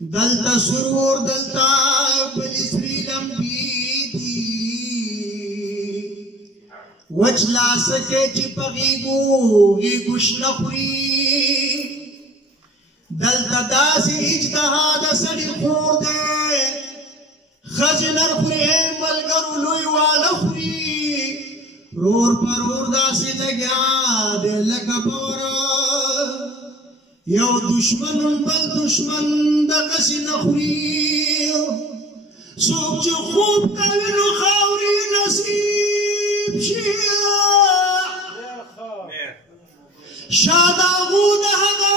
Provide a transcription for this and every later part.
دلتا سرور دلتا بلسری لمبی دی وجلا سکے چی پغیبو گیگوش نخوری دلتا داسی اجتہاد سڑی خور دے خزنر خوری ملگر لوی والا خوری رور پرور داسی لگیا دے لگا بورا یو دشمن بل دشمن دغسی نخوری سوک چه خوب کوینو خاوری نصیب شیا شاداغو دهگا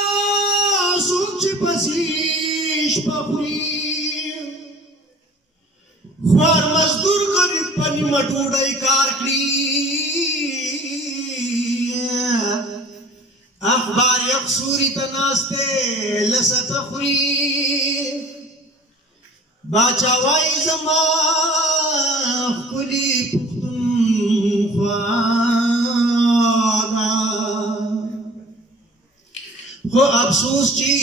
سوک چه پسیش پخوری خوار مزدور غریب پنی مٹوڑای کار کری اخبار یقصوری تناستے لست خوری باچاوائی زمان خلی پختن خوانا خو افسوس چی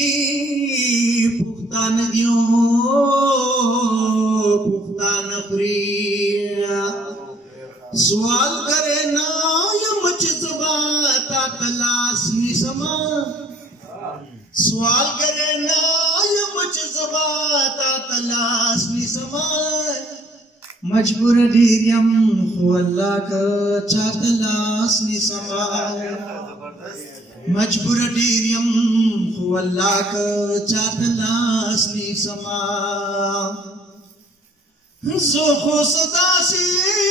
پختان دیوں پختان خوری سوال کرے نا یمچ زباتا تلاسنی سما سوال کرے نا یمچ زباتا تلاسنی سما مجبور ڈیریم خو اللہ کا چا تلاسنی سما مجبور ڈیریم خو اللہ کا چا تلاسنی سما زخو صدا سی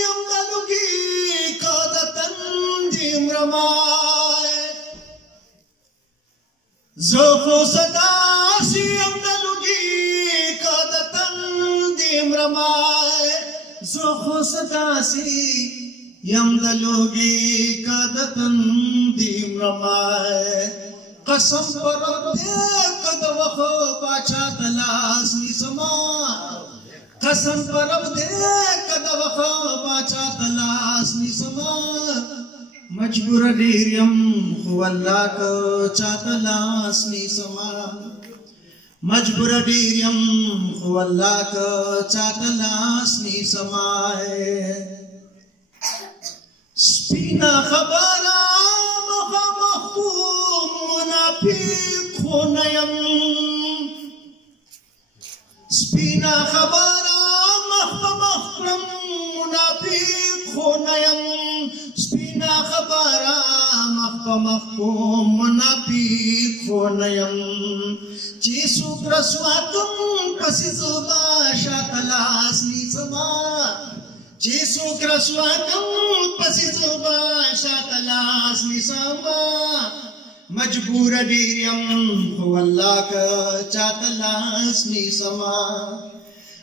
امدلو کی قادتن دیم رمائے زخو صدا سی امدلو کی قادتن دیم رمائے زخو صدا سی امدلو کی قادتن دیم رمائے قسم پر رب دے قد وخو باچا تلاسنی سما قسم پر رب دے کد وخا باچا تلاسنی سما مجبور ڈیریم خو اللہ کا چا تلاسنی سما مجبور ڈیریم خو اللہ کا چا تلاسنی سما سپینا خبارا مخا مخوم منافق خو نیم سپینا خبارا مخم منافق خو نیم سپینا خبارا مخم منافق خو نیم چی سوک رسوا کم پسی زبا شا تلاسنی سما چی سوک رسوا کم پسی زبا شا تلاسنی سما مجبور ڈیریم خو اللہ کا چا تلاسنی سما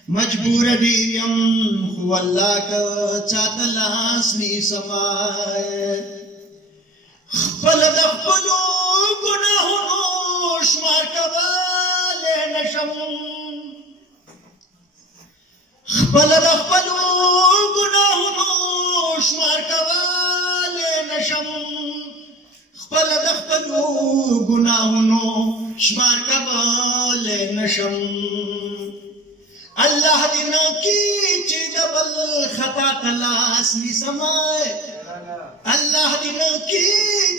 مجبور ڈیریم خو اللہ کا چا تلاسنی سما خپل دخپلو گناہونو شمار کبالے نشم خپل دخپلو گناہونو شمار کبالے نشم خپل دخپلو گناہونو شمار کبال نشم اللہ دینا کی چی دبل خطا تلاسنی سمائے اللہ دینا کی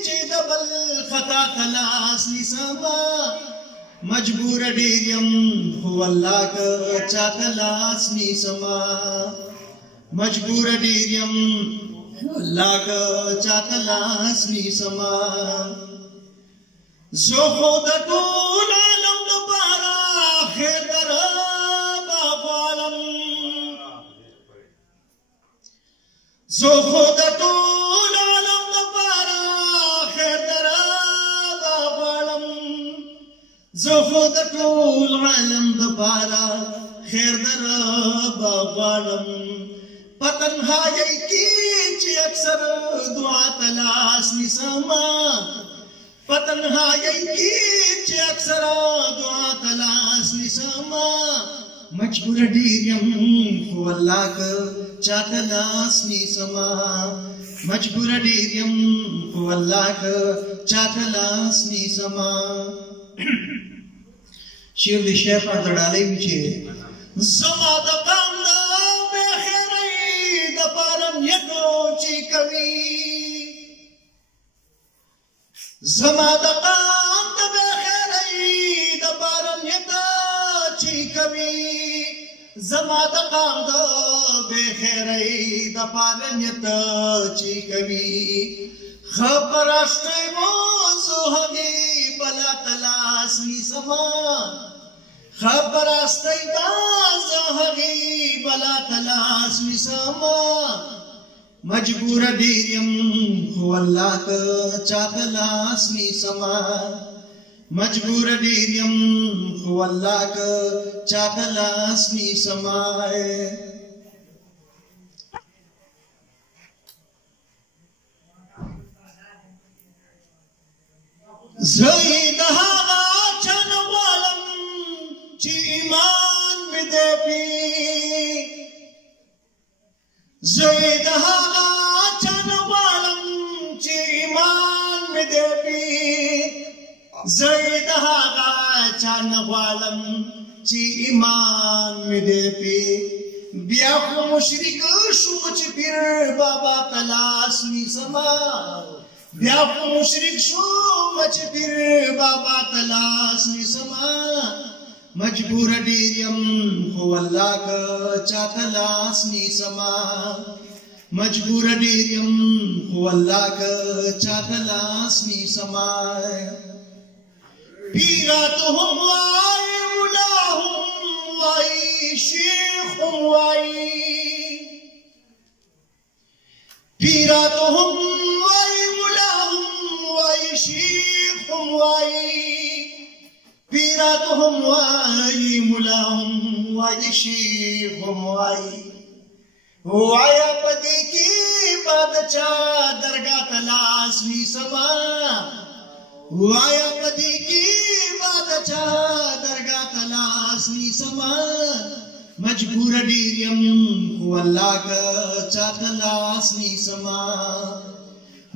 چی دبل خطا تلاسنی سمائے مجبور ڈیریم خو اللہ کا چا تلاسنی سمائے مجبور ڈیریم اللہ کا چا تلاسنی سما زو خود طول عالم دبارا خیر دراب عالم زو خود طول عالم دبارا خیر دراب عالم زو خود طول عالم دبارا خیر در بغوانم پتنهایی کی چی اکثر دعا تلاس نسما پتنهایی کی چی اکثر دعا تلاس نسما مجبور ډیریم خو الله که چا تلاس نسما مجبور ډیریم خو الله که چا تلاس نسما شیر دی شیخ اردړالۍ وي چې زما د قام د بې خیرۍ دپاره نیتو چې کوي زما د قام د بې خیرۍ دپاره نیته چې کوي زما د قام د بې خیرۍ دپاره نیته چې کوي ښه پرستی مو زه هغې بله تلاس نیسمه ښه پرستی به زه هغې بله تلاس نیسمه مجبوره ډېر یم خو الله که چاته لاس نیسمه مجبوره ډېر یم خو الله که چاته لاس نیسمه زه د هغه چا نه غواړم چې ایمان مې دی پې زه د هغه چا نه غواړم چې ایمان مې دی پې زه د هغه چا نه غواړم چې ایمان مې دی پې بیا خو مشرک شوم چې پیر بابا ته لاس نیسمه بیا خو مشرک شوم چې پیر بابا ته لاس نیسمه مجبوره ډېر یم خو الله که چاته لاس نیسمه مجبوره ډېر یم خو الله که چاته لاس نیسمه پیراته هم وایي ملا هم وایي شیخ هم وایي پیراته هم وایي ملا هم وایي شیخ هم وایي پیراته هم وایي ملا هم وایي شیخ هم وایي وایا په دې کې به د چا درګاه ته لاس نیسمه وایا په دې کې به د چا درګاه ته لاس نیسمه مجبوره ډېر یم خو الله که چاته لاس نیسمه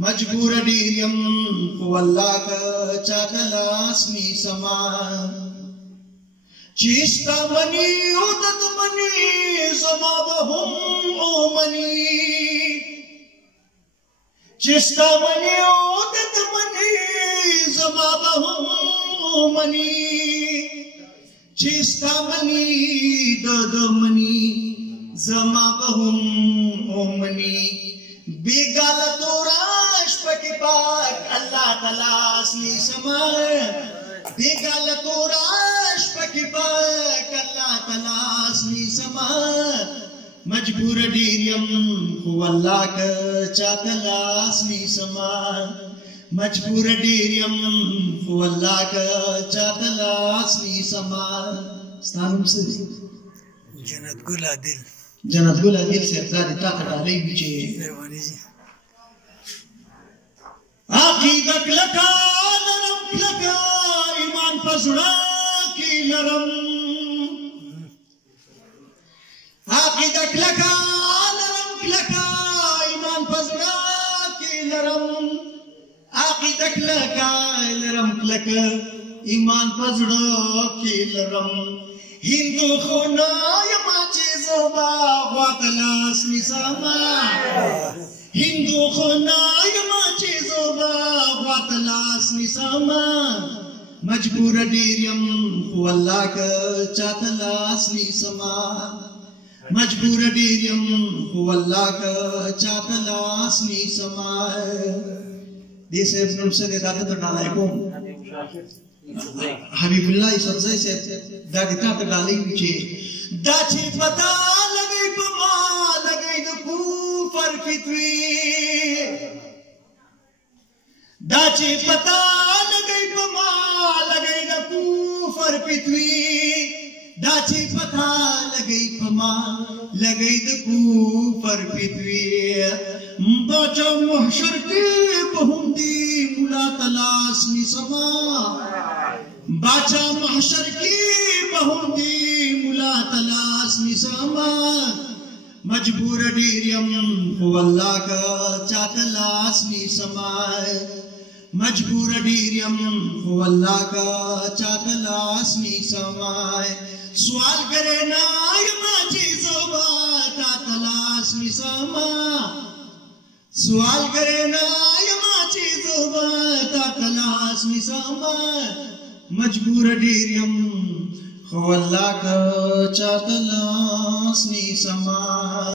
مجبوره ډېر یم خو الله که چاته لاس نیسمه چې ستا مني او دد مني زما به هم ومني چې ستا مني او دد مني زما به هم ومني چې ستا مني دد مني زما به هم ومني بېګاله توره شپه کې پاک الله ته لاس نیسمه بېګاله توره شپه کې پاک الله ته لاس نیسمه مجبوره ډېر یم خو الله که چاته لاس نیسمه مجبوره ډېر یم خو الله که چاته لاس نیسمه ستا نوم څه دی؟ جنت ګل عادل جنت ګل عادل صاحب دا د تا ته ډالۍ وي چې مهرباني جي عقیده کلکه لرم کلکه ایمان په زړه کې لرم عقیده کلکه لرم کلکه ایمان په زړه کې لرم عقیده کلکه لرم کلکه ایمان په زړه کې لرم هندو خو نه یم چې زه به غوا ته لاس نیسمه هندو خو نه یم چې زه به غوا ته لاس نیسمه مجبوره ډېر یم خو الله که چاته لاس نیسمه مجبوره ډېر یم خو الله که چاته لاس نیسمه دې صاحب نوم څه دی دا ته ډالۍ کوم حبیب الله یوسفزی صاحب دا د تا ته ډالۍ وي چې دا چې پتا لګئ په ما لګئ د کفر فتوی دا چې پتا لګئ په ما لګئ د کفر فتوی दाची पता लगई फमा लगई दकू फर पितवी बाचा महशर के बहुंदी मुला तलाश निसमा बाचा महशर की बहुंदी मुला तलाश निसमा मजबूर डीरियम अल्लाह का चातलाश निसमा मजबूर डीरियम अल्लाह का चातलाश निसमा सवाल करे ना यमाची ज़ोबा तलाश निसमा सवाल करे ना यमाची ज़ोबा तलाश निसमा मजबूर डीरियम अल्लाह का चातलाश निसमा।